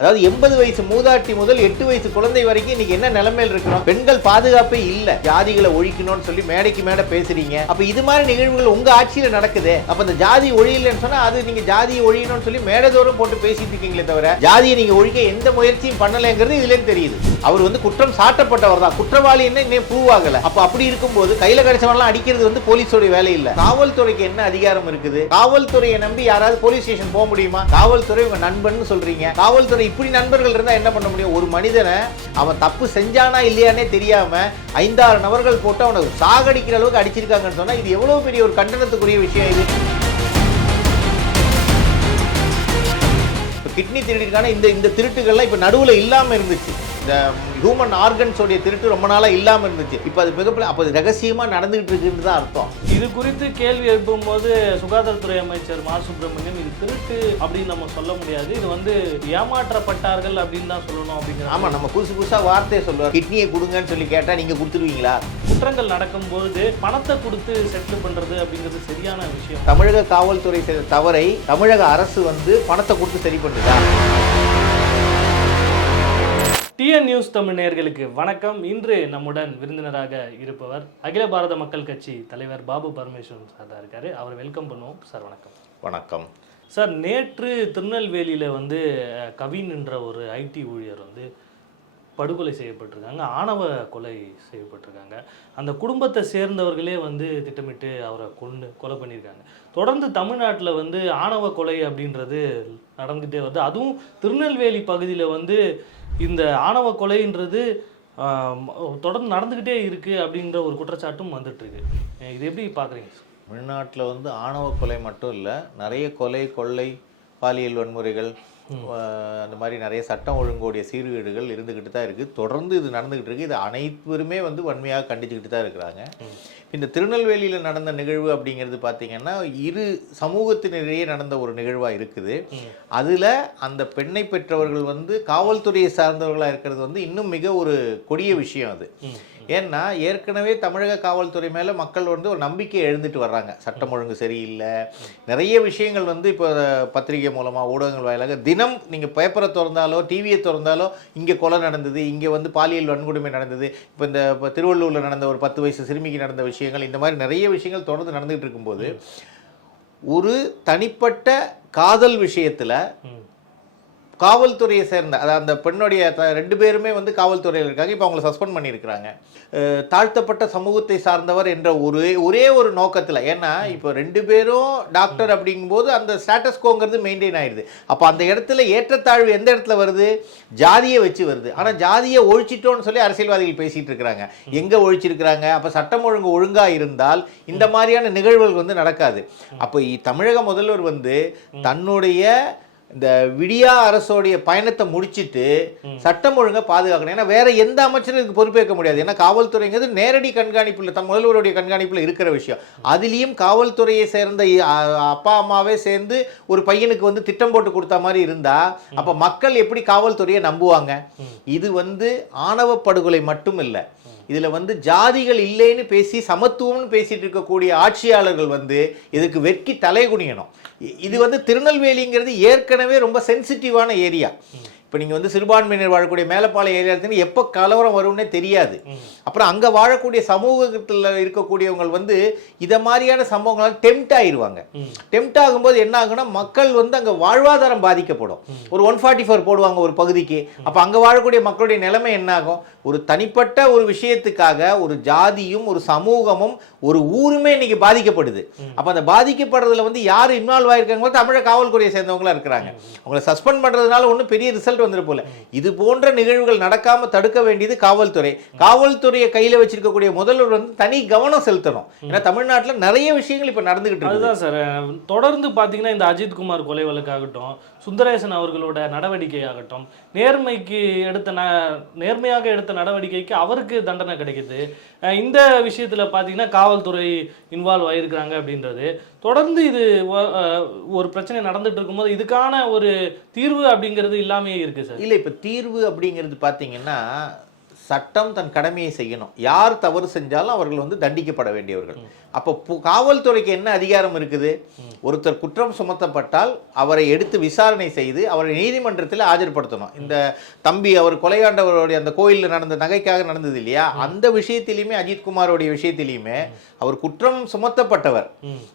அதாவது 80 வயசு மூதாட்டி முதல் 8 வயசு குழந்தை வரைக்கும் இன்னைக்கு என்ன நிலைமையில் இருக்கணும்? பெண்கள் பாதுகாப்பே இல்ல. ஜாதிகளை ஒழிக்கணும்னு சொல்லி மேடைக்கு மேடை பேசுறீங்க. அப்ப இது மாதிரி நிகழ்வுகள் உங்க ஆட்சியில நடக்குது. அப்ப இந்த ஜாதி ஒழியலன்னு சொன்னா அது நீங்க ஜாதியை ஒழியணும்னு சொல்லி மேடைதோறும் போட்டு பேசிட்டு இருக்கீங்களே தவிர ஜாதியை நீங்க ஒழிக்க எந்த முயற்சியும் பண்ணலைங்கிறது இதுல தெரியுது. அவர் குற்றம் சாட்டப்பட்டவர் தான், குற்றவாளி என்ன இன்னும் ப்ரூவ் ஆகல. அப்ப அப்படி இருக்கும்போது கையில கிடைச்சவெல்லாம் அடிக்கிறது போலீஸோட வேலை இல்ல. காவல்துறைக்கு என்ன அதிகாரம் இருக்குது? காவல்துறையை நம்பி யாராவது போலீஸ் ஸ்டேஷன் போக முடியுமா? காவல்துறை உங்க நண்பன் சொல்றீங்க. காவல்துறை இப்படி நண்பர்கள் இருந்தா என்ன பண்ண முடியும்? ஒரு மனிதனை அவன் தப்பு செஞ்சானா இல்லையானே தெரியாம 5-6 நபர்கள் போட்டு அவனை சாகடிக்கிற அளவுக்கு அடிச்சிருக்காங்கன்னு சொன்னா இது எவ்வளவு பெரிய ஒரு கண்டனத்துக்குரிய விஷயம். இது கிட்னி திருடிருக்கான இந்த திருட்டுகள்லாம் இப்ப நடுவுல இல்லாம இருந்துச்சு. இந்த ஹியூமன் ஆர்கன்ஸோடைய திருட்டு ரொம்ப நாளா இல்லாம இருந்துச்சு. இப்ப அது மிகப்பெரிய அப்ப ரகசியமா நடந்துகிட்டு இருக்குன்னு தான் அர்த்தம். இது குறித்து கேள்வி எழுப்பும் போது சுகாதாரத்துறை அமைச்சர் மா சுப்பிரமணியம் இது திருட்டு அப்படின்னு நம்ம சொல்ல முடியாது, இது ஏமாற்றப்பட்டார்கள் அப்படின்னு தான் சொல்லணும் அப்படிங்கிற. ஆமா, நம்ம புதுசா வார்த்தையை சொல்லுவோம். கிட்னியை கொடுங்கன்னு சொல்லி கேட்டா நீங்க கொடுத்துருவீங்களா? குற்றங்கள் நடக்கும்போது பணத்தை கொடுத்து செட்டில் பண்றது அப்படிங்கிறது சரியான விஷயம். தமிழக காவல்துறை செய்த தவறை தமிழக அரசு பணத்தை கொடுத்து சரி பண்ணுதா? டிஎன் நியூஸ் தமிழ் நேயர்களுக்கு வணக்கம். இன்று நம்முடன் விருந்தினராக இருப்பவர் அகில பாரத மக்கள் கட்சி தலைவர் பாபு பரமேஸ்வரன் சார் தான் இருக்காரு. அவரை வெல்கம் பண்ணுவோம். சார் வணக்கம். வணக்கம் சார். நேற்று திருநெல்வேலியில் கவின் என்ற ஒரு ஐடி ஊழியர் படுகொலை செய்யப்பட்டிருக்காங்க, ஆணவ கொலை செய்யப்பட்டிருக்காங்க. அந்த குடும்பத்தை சேர்ந்தவர்களே திட்டமிட்டு அவரை கொலை பண்ணியிருக்காங்க. தொடர்ந்து தமிழ்நாட்டில் ஆணவ கொலை அப்படின்றது நடந்துகிட்டே வருது. அதுவும் திருநெல்வேலி பகுதியில் இந்த ஆணவ கொலைன்றது தொடர்ந்து நடந்துக்கிட்டே இருக்குது அப்படின்ற ஒரு குற்றச்சாட்டும் வந்துட்டுருக்கு. இது எப்படி பார்க்குறீங்க? தமிழ்நாட்டில் ஆணவ கொலை மட்டும் இல்லை, நிறைய கொலை, கொள்ளை, பாலியல் வன்முறைகள், அந்த மாதிரி நிறைய சட்டம் ஒழுங்கோடைய சீர்கேடுகள் இருந்துக்கிட்டு தான் இருக்குது. தொடர்ந்து இது நடந்துக்கிட்டு இருக்குது. இது அனைவருமே வன்மையாக கண்டிச்சுக்கிட்டு தான் இருக்கிறாங்க. இந்த திருநெல்வேலியில் நடந்த நிகழ்வு அப்படிங்கிறது பார்த்திங்கன்னா இரு சமூகத்தினரையே நடந்த ஒரு நிகழ்வாக இருக்குது. அதில் அந்த பெண்ணை பெற்றவர்கள் காவல்துறையை சார்ந்தவர்களாக இருக்கிறது இன்னும் மிக ஒரு கொடிய விஷயம் அது. ஏன்னா ஏற்கனவே தமிழக காவல்துறை மேலே மக்கள் ஒரு நம்பிக்கை எழுந்துட்டு வர்றாங்க. சட்டம் ஒழுங்கு சரியில்லை, நிறைய விஷயங்கள் இப்போ பத்திரிகை மூலமாக ஊடகங்கள் வாயிலாக தினம் நீங்கள் பேப்பரை திறந்தாலோ டிவியை திறந்தாலோ இங்கே கொலை நடந்தது, இங்கே பாலியல் வன்கொடுமை நடந்தது, இப்போ திருவள்ளூரில் நடந்த ஒரு 10 வயசு சிறுமிக்கு நடந்த விஷயங்கள், இந்த மாதிரி நிறைய விஷயங்கள் தொடர்ந்து நடந்துகிட்டு இருக்கும்போது ஒரு தனிப்பட்ட காதல் விஷயத்தில் காவல்துறையை சேர்ந்த அதாவது அந்த பெண்ணுடைய 2 பேருமே காவல்துறையில் இருக்காங்க. இப்போ அவங்களை சஸ்பெண்ட் பண்ணியிருக்கிறாங்க. தாழ்த்தப்பட்ட சமூகத்தை சார்ந்தவர் என்ற ஒரே ஒரு நோக்கத்தில். ஏன்னா இப்போ 2 பேரும் டாக்டர் அப்படிங்கும்போது அந்த ஸ்டேட்டஸ்கோங்கிறது மெயின்டைன் ஆயிடுது. அப்போ அந்த இடத்துல ஏற்றத்தாழ்வு எந்த இடத்துல வருது? ஜாதியை வச்சு வருது. ஆனால் ஜாதியை ஒழிச்சிட்டோன்னு சொல்லி அரசியல்வாதிகள் பேசிகிட்டு இருக்கிறாங்க. எங்கே ஒழிச்சிருக்கிறாங்க? அப்போ சட்டம் ஒழுங்கு ஒழுங்காக இருந்தால் இந்த மாதிரியான நிகழ்வுகள் நடக்காது. அப்போ தமிழக முதல்வர் தன்னுடைய இந்த விடியா அரசோடைய பயணத்தை முடிச்சுட்டு சட்டம் ஒழுங்கை பாதுகாக்கணும். ஏன்னா வேற எந்த அமைச்சரும் இதுக்கு பொறுப்பேற்க முடியாது. ஏன்னா காவல்துறைங்கிறது நேரடி கண்காணிப்பில் முதல்வருடைய கண்காணிப்பில் இருக்கிற விஷயம். அதுலேயும் காவல்துறையை சேர்ந்த அப்பா அம்மாவே சேர்ந்து ஒரு பையனுக்கு திட்டம் போட்டு கொடுத்த மாதிரி இருந்தா அப்ப மக்கள் எப்படி காவல்துறையை நம்புவாங்க? இது ஆணவ படுகொலை மட்டும் இல்லை, இதுல ஜாதிகள் இல்லைன்னு பேசி சமத்துவம்னு பேசிட்டு இருக்கக்கூடிய ஆட்சியாளர்கள் இதுக்கு வெட்கி தலை குனியணும். இது திருநெல்வேலிங்கிறது ஏற்கனவே ரொம்ப சென்சிட்டிவான ஏரியா. இப்போ நீங்கள் சிறுபான்மையினர் வாழக்கூடிய மேலப்பாளைய ஏரியா எடுத்தீங்கன்னா எப்போ கலவரம் வரும்னே தெரியாது. அப்புறம் அங்கே வாழக்கூடிய சமூகத்தில் இருக்கக்கூடியவங்க இதை மாதிரியான சம்பவங்களால் டெம்ட் ஆயிடுவாங்க. டெம்ட் ஆகும்போது என்ன ஆகுனா மக்கள் அங்கே வாழ்வாதாரம் பாதிக்கப்படும். ஒரு 144 போடுவாங்க ஒரு பகுதிக்கு. அப்போ அங்கே வாழக்கூடிய மக்களுடைய நிலைமை என்ன ஆகும்? ஒரு தனிப்பட்ட ஒரு விஷயத்துக்காக ஒரு ஜாதியும் ஒரு சமூகமும் ஒரு ஊருமே இன்னைக்கு பாதிக்கப்படுது. அப்போ அந்த பாதிக்கப்படுறதுல யார் இன்வால்வ் ஆயிருக்காங்க? தமிழக காவல்துறையை சேர்ந்தவங்களா இருக்கிறாங்க. அவங்களை சஸ்பெண்ட் பண்றதுனால ஒன்றும் பெரிய ரிசல்ட் போல. இது போன்ற நிகழ்வுகள் நடக்காம தடுக்க வேண்டியது காவல்துறை. காவல்துறையை கையில வச்சிருக்கக்கூடிய முதல்வர் தனி கவனம் செலுத்தணும். ஏன்னா தமிழ்நாட்டில் நிறைய விஷயங்கள் இப்ப நடந்துகிட்டு இருக்கு. அதுதான் சார், தொடர்ந்து பாத்தீங்கன்னா இந்த அஜித் குமார் கொலை வழக்காகட்டும், சுந்தரேசன் அவர்களோட நடவடிக்கை ஆகட்டும், நேர்மையாக எடுத்த நடவடிக்கைக்கு அவருக்கு தண்டனை கிடைக்குது. இந்த விஷயத்துல பாத்தீங்கன்னா காவல்துறை இன்வால்வ் ஆயிருக்கிறாங்க அப்படின்றது தொடர்ந்து இது ஒரு பிரச்சனை நடந்துட்டு இருக்கும்போது இதுக்கான ஒரு தீர்வு அப்படிங்கிறது இல்லாமே இருக்கு சார். இல்ல இப்ப தீர்வு அப்படிங்கிறது பாத்தீங்கன்னா சட்டம் தன் கடமையை செய்யணும். யார் தவறு செஞ்சாலும் அவர்கள் வந்து தண்டிக்கப்பட வேண்டியவர்கள். அப்போ காவல்துறைக்கு என்ன அதிகாரம் இருக்குது? ஒருத்தர் குற்றம் சுமத்தப்பட்டால் அவரை எடுத்து விசாரணை செய்து அவரை நீதிமன்றத்தில் ஆஜர்படுத்தணும். இந்த தம்பி அவர் கொலையாண்டவருடைய அந்த கோயிலில் நடந்த நகைக்காக நடந்தது இல்லையா, அந்த விஷயத்திலையுமே அஜித்குமாரோடைய விஷயத்திலையுமே அவர் குற்றம் சுமத்தப்பட்டவர்,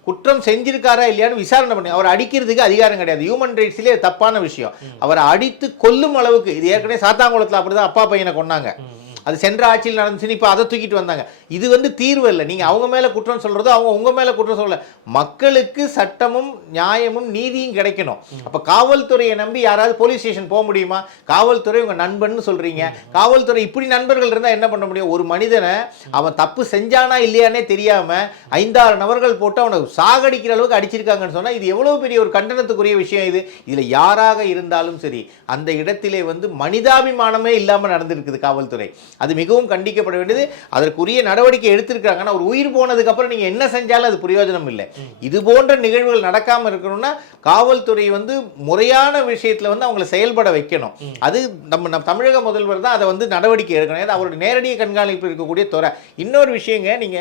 குற்றம் செஞ்சிருக்காரா இல்லையான்னு விசாரணை பண்ணி அவர் அடிக்கிறதுக்கு அதிகாரம் கிடையாது. ஹியூமன் ரைட்ஸ்லேயே தப்பான விஷயம். அவரை அடித்து கொல்லும் அளவுக்கு, இது ஏற்கனவே சாத்தாங்குளத்தில் அப்படிதான் அப்பா பையனை கொன்னாங்க, அது சென்ற ஆட்சியில் நடந்துச்சுன்னு இப்போ அதை தூக்கிட்டு வந்தாங்க. இது வந்து தீர்வு இல்லை. நீங்கள் அவங்க மேலே குற்றம் சொல்கிறது, அவங்க உங்கள் மேலே குற்றம் சொல்லல. மக்களுக்கு சட்டமும் நியாயமும் நீதியும் கிடைக்கணும். அப்போ காவல்துறையை நம்பி யாராவது போலீஸ் ஸ்டேஷன் போக முடியுமா? காவல்துறை உங்கள் நண்பன்னு சொல்கிறீங்க. காவல்துறை இப்படி நண்பர்கள் இருந்தால் என்ன பண்ண முடியும்? ஒரு மனிதனை அவன் தப்பு செஞ்சானா இல்லையானே தெரியாமல் 5-6 நபர்கள் போட்டு அவனை சாகடிக்கிற அளவுக்கு அடிச்சிருக்காங்கன்னு சொன்னால் இது எவ்வளோ பெரிய ஒரு கண்டனத்துக்குரிய விஷயம். இதில் யாராக இருந்தாலும் சரி, அந்த இடத்திலே வந்து மனிதாபிமானமே இல்லாமல் நடந்திருக்குது காவல்துறை. அது மிகவும் கண்டிக்கப்பட வேண்டியது. அதற்குரிய நடவடிக்கை எடுத்திருக்காங்கன்னா, ஒரு உயிர் போனதுக்கு அப்புறம் நீங்க என்ன செஞ்சாலும் அது பிரயோஜனம் இல்லை. இது போன்ற நிகழ்வுகள் நடக்காம இருக்கணும்னா காவல்துறை வந்து முறையான விஷயத்துல வந்து அவங்களை செயல்பட வைக்கணும். அது நம்ம தமிழக முதல்வர் தான் அதை வந்து நடவடிக்கை எடுக்கணும். அவருடைய நேரடி கண்காணிப்பு இருக்கக்கூடிய துறை. இன்னொரு விஷயங்க, நீங்க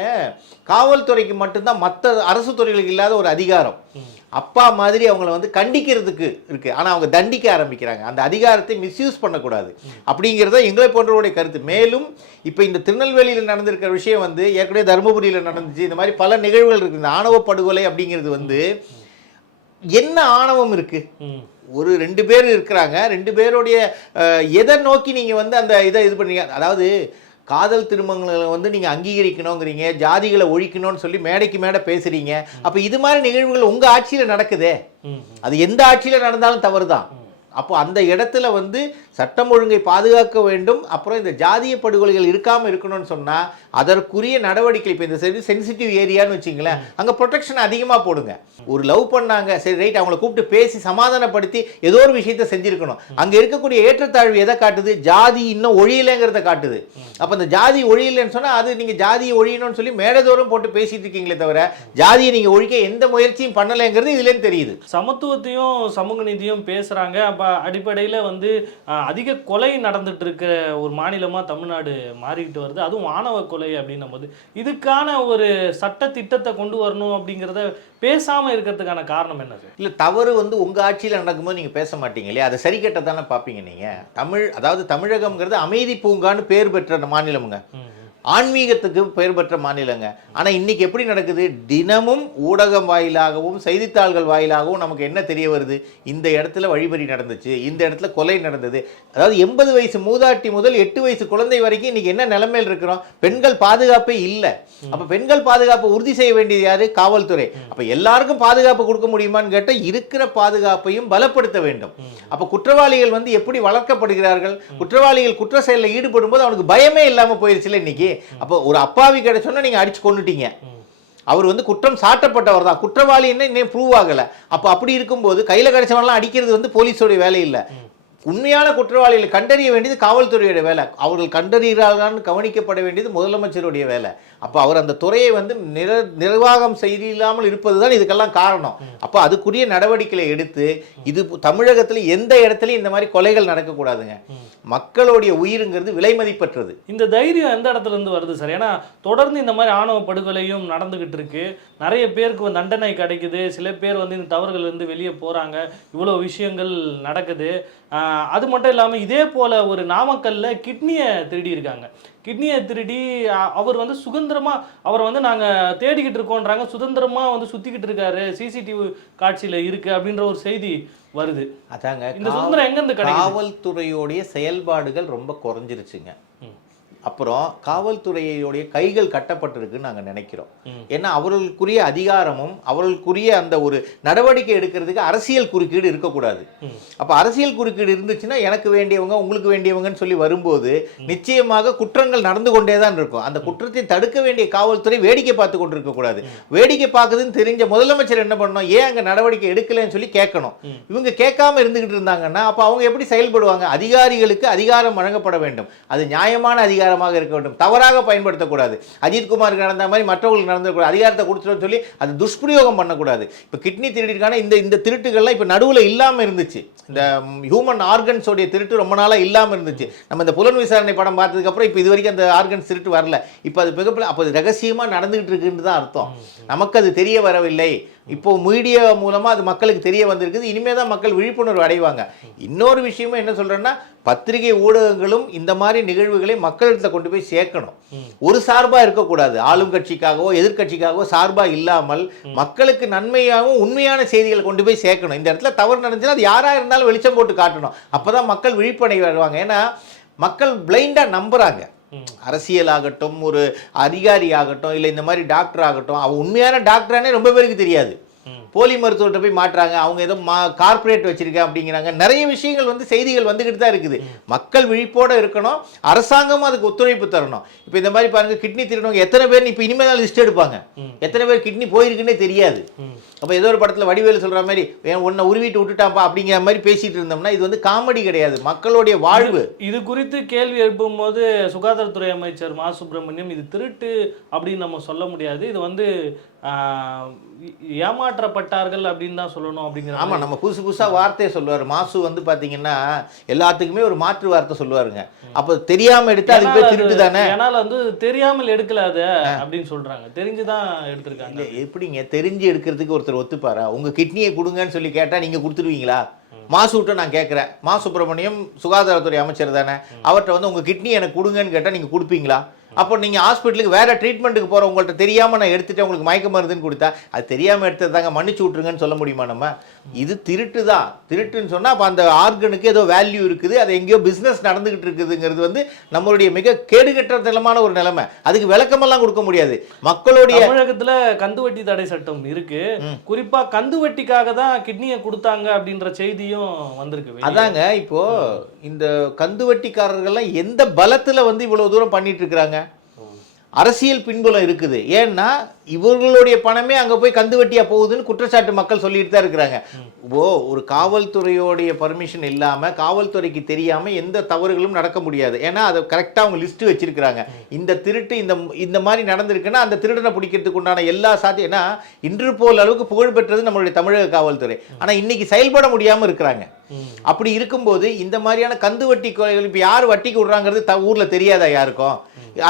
காவல்துறைக்கு மட்டும்தான் மற்ற அரசு துறைகளுக்கு இல்லாத ஒரு அதிகாரம். அப்பா மாதிரி அவங்கள வந்து கண்டிக்கிறதுக்கு இருக்கு, ஆனால் அவங்க தண்டிக்க ஆரம்பிக்கிறாங்க. அந்த அதிகாரத்தை மிஸ்யூஸ் பண்ணக்கூடாது அப்படிங்கிறத எங்களை போன்றவருடைய கருத்து. மேலும் இப்போ இந்த திருநெல்வேலியில் நடந்திருக்கிற விஷயம் வந்து ஏற்கனவே தருமபுரியில் நடந்துச்சு. இந்த மாதிரி பல நிகழ்வுகள் இருக்கு. இந்த ஆணவ படுகொலை அப்படிங்கிறது வந்து என்ன ஆணவம் இருக்கு? ஒரு 2 பேர் இருக்கிறாங்க, 2 பேருடைய எதை நோக்கி நீங்க வந்து அந்த இதை இது பண்ணீங்க? அதாவது காதல் திருமணங்களை வந்து நீங்கள் அங்கீகரிக்கணுங்கிறீங்க, ஜாதிகளை ஒழிக்கணும்னு சொல்லி மேடைக்கு மேடை பேசுகிறீங்க. அப்போ இது மாதிரி நிகழ்வுகள் உங்கள் ஆட்சியில் நடக்குதே, அது எந்த ஆட்சியில் நடந்தாலும் தவறு தான். அப்போ அந்த இடத்துல வந்து சட்டம் ஒழுங்கை பாதுகாக்க வேண்டும். அப்புறம் இந்த ஜாதிய படுகொலைகள் இருக்காமல் இருக்கணும்னு சொன்னால் அதற்குரிய நடவடிக்கை. இப்போ இந்த சென்சிட்டிவ் ஏரியான்னு வச்சிங்களேன், அங்கே ப்ரொடெக்ஷன் அதிகமாக போடுங்க. ஒரு லவ் பண்ணாங்க, சரி ரைட், அவங்கள கூப்பிட்டு பேசி சமாதானப்படுத்தி ஏதோ ஒரு விஷயத்தை செஞ்சுருக்கணும். அங்கே இருக்கக்கூடிய ஏற்றத்தாழ்வு எதை காட்டுது? ஜாதி இன்னும் ஒழியலைங்கிறத காட்டுது. அப்போ இந்த ஜாதி ஒழியலைன்னு சொன்னால் அது நீங்கள் ஜாதியை ஒழியணும்னு சொல்லி மேடதோறும் போட்டு பேசிட்டு இருக்கீங்களே தவிர ஜாதியை நீங்கள் ஒழிக்க எந்த முயற்சியும் பண்ணலைங்கிறது இதுலேருந்து தெரியுது. சமத்துவத்தையும் சமூக நீதியும் பேசுகிறாங்க. அப்போ அடிப்படையில் வந்து அதிக கொலை நடந்துட்டு இருக்க ஒரு மாநிலமாக தமிழ்நாடு மாறிக்கிட்டு வருது. அதுவும் ஆணவ கொலை அப்படின்னும் போது இதுக்கான ஒரு சட்ட திட்டத்தை கொண்டு வரணும் அப்படிங்கிறத பேசாமல் இருக்கிறதுக்கான காரணம் என்ன சார்? இல்லை, தவறு வந்து உங்கள் ஆட்சியில் நடக்கும்போது நீங்கள் பேச மாட்டீங்க இல்லையா? அதை சரி கட்ட தானே பார்ப்பீங்க நீங்கள். அதாவது தமிழகம்ங்கிறது அமைதி பூங்கான்னு பேர் பெற்ற மாநிலமுங்க, ஆன்மீகத்துக்கு பெயர் பெற்ற மாநிலங்க. ஆனால் இன்னைக்கு எப்படி நடக்குது? தினமும் ஊடகம் வாயிலாகவும் செய்தித்தாள்கள் வாயிலாகவும் நமக்கு என்ன தெரிய வருது? இந்த இடத்துல வழிபறி நடந்துச்சு, இந்த இடத்துல கொலை நடந்தது. அதாவது 80 வயசு மூதாட்டி முதல் 8 வயசு குழந்தை வரைக்கும் இன்னைக்கு என்ன நிலைமையில் இருக்கிறோம்? பெண்கள் பாதுகாப்பே இல்லை. அப்போ பெண்கள் பாதுகாப்பை உறுதி செய்ய வேண்டியது யாரு? காவல்துறை. அப்போ எல்லாருக்கும் பாதுகாப்பு கொடுக்க முடியுமான்னு கேட்டால் இருக்கிற பாதுகாப்பையும் பலப்படுத்த வேண்டும். அப்போ குற்றவாளிகள் வந்து எப்படி வளர்க்கப்படுகிறார்கள்? குற்றவாளிகள் குற்ற செயலில் ஈடுபடும் போது அவனுக்கு பயமே இல்லாமல் போயிருச்சுல இன்னைக்கு. அப்போ ஒரு அப்பாவி கிடைச்சோன்னா நீங்க அடிச்சு கொண்டுட்டீங்க, அவர் வந்து குற்றம் சாட்டப்பட்டவர் தான், குற்றவாளி என்ன இன்னும் ப்ரூவ் ஆகல. அப்போ அப்படி இருக்கும்போது கையில கிடைச்சவெல்லாம் அடிக்கிறது வந்து போலீஸோட வேலை இல்லை. உண்மையான குற்றவாளிகளை கண்டறிய வேண்டியது காவல்துறையோட வேலை. அவர்கள் கண்டறிகிறார்களான்னு கவனிக்கப்பட வேண்டியது முதலமைச்சருடைய வேலை. அப்போ அவர் அந்த துறையை வந்து நிர்வாகம் செய்யாமல் இருப்பது தான் இதுக்கெல்லாம் காரணம். அப்போ அதுக்குரிய நடவடிக்கைகளை எடுத்து இது தமிழகத்தில் எந்த இடத்துலையும் இந்த மாதிரி கொலைகள் நடக்கக்கூடாதுங்க. மக்களுடைய உயிருங்கிறது விலை மதிப்பற்றது. இந்த தைரியம் எந்த இடத்துல இருந்து வருது சார்? ஏன்னா தொடர்ந்து இந்த மாதிரி ஆணவ படுகொலையும் நடந்துகிட்டு இருக்கு, நிறைய பேருக்கு தண்டனை கிடைக்குது, சில பேர் வந்து இந்த தவறுகள் இருந்து வெளியே போறாங்க, இவ்வளோ விஷயங்கள் நடக்குது. அது மட்டும் இல்லாமல் இதே போல ஒரு நாமக்கல்ல கிட்னியை திருடி இருக்காங்க. கிட்னியை திருடி அவர் வந்து சுதந்திரமா அவரை வந்து நாங்கள் தேடிக்கிட்டு இருக்கோன்றாங்க, சுதந்திரமா வந்து சுத்திக்கிட்டு இருக்காரு, சிசிடிவி காட்சியில் இருக்கு அப்படின்ற ஒரு செய்தி வருது. அதாங்க, இந்த சுதந்திரம் எங்கேருந்து கிடைக்கும்? காவல்துறையோடைய செயல்பாடுகள் ரொம்ப குறைஞ்சிருச்சுங்க. அப்புறம் காவல்துறையோடைய கைகள் கட்டப்பட்டிருக்குன்னு நாங்கள் நினைக்கிறோம். ஏன்னா அவர்களுக்குரிய அதிகாரமும் அவர்களுக்குரிய அந்த ஒரு நடவடிக்கை எடுக்கிறதுக்கு அரசியல் குறுக்கீடு இருக்கக்கூடாது. அப்போ அரசியல் குறுக்கீடு இருந்துச்சுன்னா எனக்கு வேண்டியவங்க உங்களுக்கு வேண்டியவங்கன்னு சொல்லி வரும்போது நிச்சயமாக குற்றங்கள் நடந்து கொண்டே தான் இருக்கும். அந்த குற்றத்தை தடுக்க வேண்டிய காவல்துறை வேடிக்கை பார்த்து கொண்டு இருக்கக்கூடாது. வேடிக்கை பார்க்குதுன்னு தெரிஞ்ச முதலமைச்சர் என்ன பண்ணணும்? ஏன் அங்கே நடவடிக்கை எடுக்கலன்னு சொல்லி கேட்கணும். இவங்க கேட்காம இருந்துகிட்டு இருந்தாங்கன்னா அப்போ அவங்க எப்படி செயல்படுவாங்க? அதிகாரிகளுக்கு அதிகாரம் வழங்கப்பட வேண்டும். அது நியாயமான அதிகாரம் அதிகாரமாக இருக்க வேண்டும், தவறாக பயன்படுத்தக்கூடாது. அஜித்குமாருக்கு நடந்த மாதிரி மற்றவங்களுக்கு நடந்தக்கூடாது, அதிகாரத்தை கொடுத்துட்டு சொல்லி அது துஷ்பிரயோகம் பண்ணக்கூடாது. இப்போ கிட்னி திருடிருக்கான இந்த திருட்டுகள்லாம் இப்போ நடுவில் இல்லாமல் இருந்துச்சு. இந்த ஹியூமன் ஆர்கன்ஸோடைய திருட்டு ரொம்ப நாளாக இல்லாமல் இருந்துச்சு. நம்ம இந்த புலன் விசாரணை படம் பார்த்ததுக்கப்புறம் இப்போ இது வரைக்கும் அந்த ஆர்கன்ஸ் திருட்டு வரல. இப்போ அது அப்போ அது ரகசியமாக நடந்துகிட்டு இருக்குன்னு தான் அர்த்தம். நமக்கு அது தெரிய வரவில்லை. இப்போ மீடியா மூலமா அது மக்களுக்கு தெரிய வந்திருக்குது. இனிமே தான் மக்கள் விழிப்புணர்வு அடைவாங்க. இன்னொரு விஷயமும் என்ன சொல்றேன்னா, பத்திரிகை ஊடகங்களும் இந்த மாதிரி நிகழ்வுகளை மக்களிடத்தில் கொண்டு போய் சேர்க்கணும். ஒரு சார்பா இருக்கக்கூடாது. ஆளும் கட்சிக்காகவோ எதிர்கட்சிக்காகவோ சார்பா இல்லாமல் மக்களுக்கு நன்மையாகவும் உண்மையான செய்திகளை கொண்டு போய் சேர்க்கணும். இந்த இடத்துல தவறு நடந்துச்சுன்னா அது யாரா இருந்தாலும் வெளிச்சம் போட்டு காட்டணும். அப்பதான் மக்கள் விழிப்படை வருவாங்க. ஏன்னா மக்கள் பிளைண்டா நம்புறாங்க. அரசியல் ஆகட்டும், ஒரு அதிகாரி ஆகட்டும், இல்லை இந்த மாதிரி டாக்டர் ஆகட்டும், அவன் உண்மையான டாக்டரானே ரொம்ப பேருக்கு தெரியாது. போலி மருத்துவர்கிட்ட போய் மாட்டுறாங்க, அவங்க ஏதோ கார்பரேட் வச்சிருக்கேன் அப்படிங்கிறாங்க. நிறைய விஷயங்கள் வந்து செய்திகள் வந்துகிட்டு தான் இருக்குது. மக்கள் விழிப்போட இருக்கணும், அரசாங்கமும் அதுக்கு ஒத்துழைப்பு தரணும். இப்போ இந்த மாதிரி பாருங்க, கிட்னி திருடவங்க எத்தனை பேர் இப்போ இனிமேல் லிஸ்ட் எடுப்பாங்க, எத்தனை பேர் கிட்னி போயிருக்குன்னே தெரியாது. அப்போ ஏதோ ஒரு படத்தில் வடிவேலு சொல்ற மாதிரி உன்னை உருவிட்டு விட்டுட்டாப்பா அப்படிங்கிற மாதிரி பேசிட்டு இருந்தோம்னா இது வந்து காமெடி கிடையாது, மக்களுடைய வாழ்வு. இது குறித்து கேள்வி எழுப்பும் போது சுகாதாரத்துறை அமைச்சர் மா சுப்பிரமணியம் இது திருட்டு அப்படின்னு நம்ம சொல்ல முடியாது, இது வந்து ஏமாற்றப்பட்டார்கள் அப்படின்னு தான் சொல்லணும் அப்படிங்கிற. ஆமா, நம்ம புதுசு புதுசா வார்த்தையை சொல்லுவார் மாசு. வந்து பாத்தீங்கன்னா எல்லாத்துக்குமே ஒரு மாற்று வார்த்தை சொல்லுவாருங்க. அப்ப தெரியாம எடுத்தா அதுக்கு பேர் திருட்டு தானே. ஏனால வந்து தெரியாமல் எடுக்கல அது அப்படின்னு சொல்றாங்க, தெரிஞ்சுதான் எடுத்திருக்காங்க. எப்படிங்க தெரிஞ்சு எடுக்கிறதுக்கு ஒருத்தர் ஒத்துப்பாரா? உங்க கிட்னியை கொடுங்கன்னு சொல்லி கேட்டா நீங்க கொடுத்துருவீங்களா? மாசு விட்டு நான் கேட்குறேன், மா சுப்பிரமணியம் சுகாதாரத்துறை அமைச்சர் தானே, அவர்கிட்ட வந்து உங்கள் கிட்னி எனக்கு கொடுங்கன்னு கேட்டால் நீங்கள் கொடுப்பீங்களா? அப்போ நீங்கள் ஹாஸ்பிட்டலுக்கு வேறு ட்ரீட்மெண்ட்டுக்கு போகிற உங்கள்கிட்ட தெரியாமல் நான் எடுத்துகிட்டு உங்களுக்கு மயக்க மருந்துன்னு கொடுத்தா அது தெரியாமல் எடுத்தது தாங்க, மன்னிச்சு விட்ருங்கன்னு சொல்ல முடியுமா நம்ம? இது திருட்டு தான். திருட்டுன்னு சொன்னால் அப்போ அந்த ஆர்கனுக்கு ஏதோ வேல்யூ இருக்குது, அது எங்கேயோ பிஸ்னஸ் நடந்துகிட்டு இருக்குதுங்கிறது வந்து நம்மளுடைய மிக கேடுகட்டத்தனமான ஒரு நிலைமை. அதுக்கு விளக்கமெல்லாம் கொடுக்க முடியாது. மக்களுடைய தமிழகத்தில் கந்துவட்டி தடை சட்டம் இருக்கு, குறிப்பாக கந்துவட்டிக்காக தான் கிட்னியை கொடுத்தாங்க அப்படின்ற செய்தியும் வந்திருக்கு. அதாங்க இப்போ இந்த கந்துவட்டிக்காரர்கள்லாம் எந்த பலத்தில் வந்து இவ்வளோ தூரம் பண்ணிட்டு இருக்கிறாங்க? அரசியல் பின்புலம் இருக்குது. ஏன்னா இவர்களுடைய பணமே அங்கே போய் கந்துவட்டியா போகுதுன்னு குற்றச்சாட்டு மக்கள் சொல்லிட்டு தான் இருக்கிறாங்க. ஒரு காவல்துறையோடைய பர்மிஷன் இல்லாமல், காவல்துறைக்கு தெரியாமல் எந்த தவறுகளும் நடக்க முடியாது. ஏன்னா அதை கரெக்டாக அவங்க லிஸ்ட்டு வச்சிருக்கிறாங்க. இந்த திருட்டு இந்த மாதிரி நடந்திருக்குன்னா அந்த திருடனை பிடிக்கிறதுக்கு உண்டான எல்லா சாத்தியம். ஏன்னா இன்டர்போல் அளவுக்கு புகழ் பெற்றது நம்மளுடைய தமிழக காவல்துறை. ஆனால் இன்னைக்கு செயல்பட முடியாமல் இருக்கிறாங்க. அப்படி இருக்கும்போது இந்த மாதிரியான கந்து வட்டி கொலைகள் இப்போ யார் வட்டிக்கு விடுறாங்கிறது ஊரில் தெரியாதா? யாருக்கும்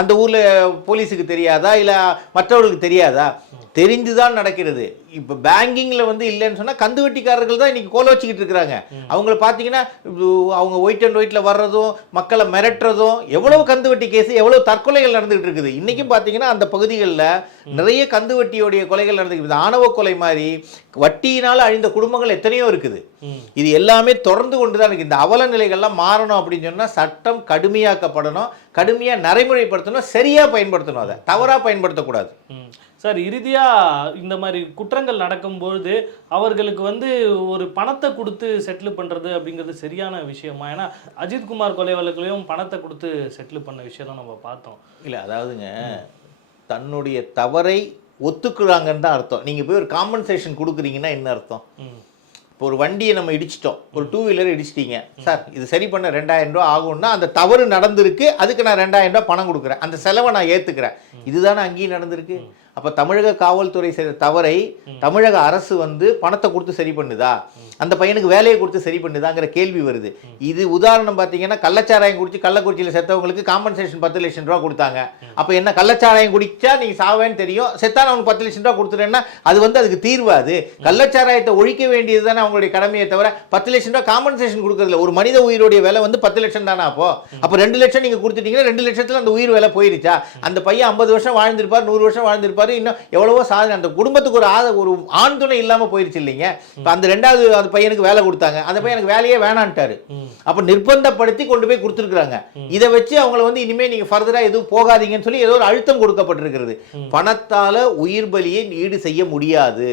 அந்த ஊரில் போலீஸுக்கு தெரியாதா? இல்லை மற்றவர்களுக்கு தெரியாதா? தெரிந்துதான் நடக்கிறது. இப்போ பேங்கிங்கில் வந்து இல்லைன்னு சொன்னால் கந்து வட்டிக்காரர்கள் தான் இன்னைக்கு கோல வச்சுக்கிட்டு இருக்கிறாங்க. அவங்கள பார்த்தீங்கன்னா அவங்க ஒயிட் அண்ட் ஒயிட்டில் வர்றதும் மக்களை மிரட்டுறதும், எவ்வளவு கந்து வட்டி கேஸ், எவ்வளவு தற்கொலைகள் நடந்துகிட்டு இருக்குது. இன்றைக்கும் பார்த்தீங்கன்னா அந்த பகுதிகளில் நிறைய கந்து வட்டியோடைய கொலைகள் நடந்துக்கிட்டு, ஆணவ கொலை மாதிரி வட்டியினால் அழிந்த குடும்பங்கள் எத்தனையோ இருக்குது. இது எல்லாமே தொடர்ந்து கொண்டு தான் இருக்குது. இந்த அவல நிலைகள்லாம் மாறணும் அப்படின்னு சொன்னால் சட்டம் கடுமையாக்கப்படணும், கடுமையாக நடைமுறைப்படுத்தணும், சரியாக பயன்படுத்தணும், அதை தவறாக பயன்படுத்தக்கூடாது. சார், இறுதியாக இந்த மாதிரி குற்றங்கள் நடக்கும்பொழுது அவர்களுக்கு வந்து ஒரு பணத்தை கொடுத்து செட்டில் பண்ணுறது அப்படிங்கிறது சரியான விஷயமா? ஏன்னா அஜித்குமார் கொலை வழக்குலையும் பணத்தை கொடுத்து செட்டில் பண்ண விஷயம் நம்ம பார்த்தோம். இல்லை, அதாவதுங்க தன்னுடைய தவறை ஒத்துக்குறாங்கன்னு தான் அர்த்தம். நீங்கள் போய் ஒரு காம்பன்சேஷன் கொடுக்குறீங்கன்னா என்ன அர்த்தம்? இப்போ ஒரு வண்டியை நம்ம இடிச்சிட்டோம், ஒரு 2 வீலர் இடிச்சிட்டீங்க, சார் இது சரி பண்ண 2000 ரூபா ஆகும்னா அந்த தவறு நடந்திருக்கு, அதுக்கு நான் 2000 ரூபா பணம் கொடுக்குறேன், அந்த செலவை நான் ஏற்றுக்கிறேன். இதுதானே அங்கேயும் நடந்திருக்கு. அப்போ தமிழக காவல்துறை செய்த தவறை தமிழக அரசு வந்து பணத்தை கொடுத்து சரி பண்ணுதா? அந்த பையனுக்கு வேலையை கொடுத்து சரி பண்ணுதாங்கிற கேள்வி வருது. இது உதாரணம் பார்த்தீங்கன்னா கள்ளச்சாராயம் குடிச்சு கள்ளக்குறிச்சியில் செத்தவங்களுக்கு காம்பன்சேஷன் 10 லட்சம் ரூபா கொடுத்தாங்க. அப்போ என்ன, கள்ளச்சாராயம் குடிச்சா நீங்க சாவேன்னு தெரியும், செத்தான அவனுக்கு 10 லட்சம் ரூபா கொடுத்துட்டேன்னா அது வந்து அதுக்கு தீர்வாது? கள்ளச்சாராயத்தை ஒழிக்க வேண்டியது தானே அவங்களுடைய கடமையை தவிர 10 லட்சம் ரூபா காம்பன்சேஷன் கொடுக்கறதுல. ஒரு மனித உயிரோடைய விலை வந்து 10 லட்சம் தானே. அப்போ 2 லட்சம் நீங்க கொடுத்துட்டீங்கன்னா 2 லட்சத்துல அந்த உயிர் விலை போயிருச்சா? அந்த பையன் 50 வருஷம் வாழ்ந்திருப்பார், 100 வருஷம் வாழ்ந்திருப்பாரு, இன்னும் எவ்வளவோ சாதனை. அந்த குடும்பத்துக்கு ஒரு ஆண் துணை இல்லாம போயிருச்சு இல்லைங்க. இப்போ அந்த 2வது அந்த பையனுக்கு வேலை கொடுத்தாங்க, அந்த பையன் எனக்கு வேலையே வேணான்ட்டாரு. அப்ப நிர்பந்தப்படுத்தி கொண்டு போய் கொடுத்துருக்காங்க. இதை வச்சு அவங்களை வந்து இனிமே நீங்க ஃபர்தரா எதுவும் போகாதீங்கன்னு சொல்லி ஏதோ ஒரு அழுத்தம் கொடுக்கப்பட்டிருக்கிறது. பணத்தால உயிர் பலியை ஈடு செய்ய முடியாது.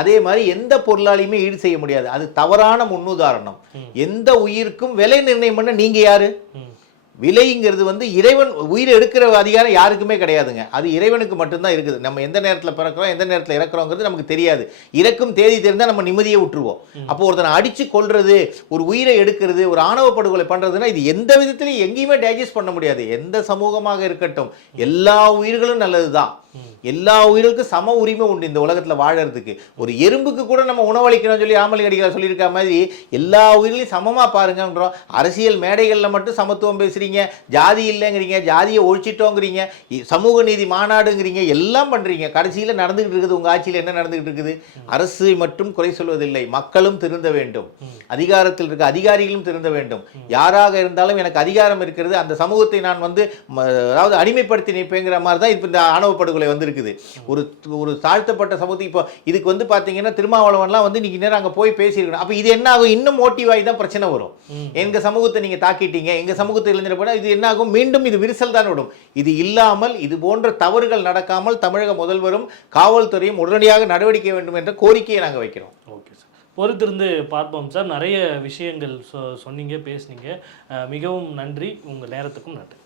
அதே மாதிரி எந்த பொருளாலையுமே ஈடு செய்ய முடியாது. அது தவறான முன்னுதாரணம். எந்த உயிருக்கும் விலை நிர்ணயம் பண்ண நீங்க யாரு? விலைங்கிறது வந்து இறைவன் உயிரை எடுக்கிற அதிகாரம் யாருக்குமே கிடையாதுங்க. அது இறைவனுக்கு மட்டும்தான் இருக்குது. நம்ம எந்த நேரத்தில் பிறக்கிறோம் எந்த நேரத்தில் இறக்குறோங்கிறது நமக்கு தெரியாது. இறக்கும் தேதி தெரிந்தால் நம்ம நிம்மதியை விட்டுருவோம். அப்போ ஒருத்தனை அடித்து கொல்றது, ஒரு உயிரை எடுக்கிறது, ஒரு ஆணவ படுகொலை பண்ணுறதுன்னா இது எந்த விதத்திலையும் எங்கேயுமே டைஜஸ்ட் பண்ண முடியாது. எந்த சமூகமாக இருக்கட்டும், எல்லா உயிர்களும் நல்லது தான். எல்லா உயிர்களுக்கும் சம உரிமை உண்டு இந்த உலகத்தில் வாழறதுக்கு. ஒரு எறும்புக்கு கூட நம்ம உணவளிக்கணும்னு சொல்லி ஆமலை அடிகளார் சொல்லியிருக்க மாதிரி எல்லா உயிர்களையும் சமமாக பாருங்கன்றோம். அரசியல் மேடைகளில் மட்டும் சமத்துவம் பேசுகிறீங்க, ஜாதி இல்லைங்கிறீங்க, ஜாதியை ஒழிச்சிட்டோங்கிறீங்க, சமூக நீதி மாநாடுங்கிறீங்க, எல்லாம் பண்ணுறீங்க. கடைசியில் நடந்துகிட்டு இருக்குது உங்கள் ஆட்சியில் என்ன நடந்துகிட்டு இருக்குது? அரசு மட்டும் குறை சொல்வதில்லை, மக்களும் திருந்த வேண்டும், அதிகாரத்தில் இருக்க அதிகாரிகளும் திருந்த வேண்டும். யாராக இருந்தாலும் எனக்கு அதிகாரம் இருக்கிறது, அந்த சமூகத்தை நான் வந்து அதாவது அடிமைப்படுத்தி நிற்பேங்கிற மாதிரி தான் இப்போ இந்த ஆணவ படுகொலை வந்து இருக்குது. ஒரு தாழ்த்தப்பட்ட சமூகத்துக்கு இப்போ இதுக்கு வந்து பார்த்தீங்கன்னா திருமாவளவன்லாம் வந்து இன்னைக்கு நேரம் அங்கே போய் பேசியிருக்கணும். அப்போ இது என்ன ஆகும்? இன்னும் மோட்டிவாகி தான் பிரச்சனை வரும். எங்கள் சமூகத்தை நீங்கள் தாக்கிட்டீங்க, எங்கள் சமூகத்தை இளைஞர் போனால் இது என்ன ஆகும்? மீண்டும் இது விரிசல் தான் விடும். இது இல்லாமல் இது போன்ற தவறுகள் நடக்காமல் தமிழக முதல்வரும் காவல்துறையும் உடனடியாக நடவடிக்கை வேண்டும் என்ற கோரிக்கையை நாங்கள் வைக்கிறோம். ஓகே சார், பொறுத்திருந்து பார்ப்போம் சார். நிறைய விஷயங்கள் சொன்னீங்க, பேசுனீங்க. மிகவும் நன்றி. உங்கள் நேரத்துக்கும் நன்றி.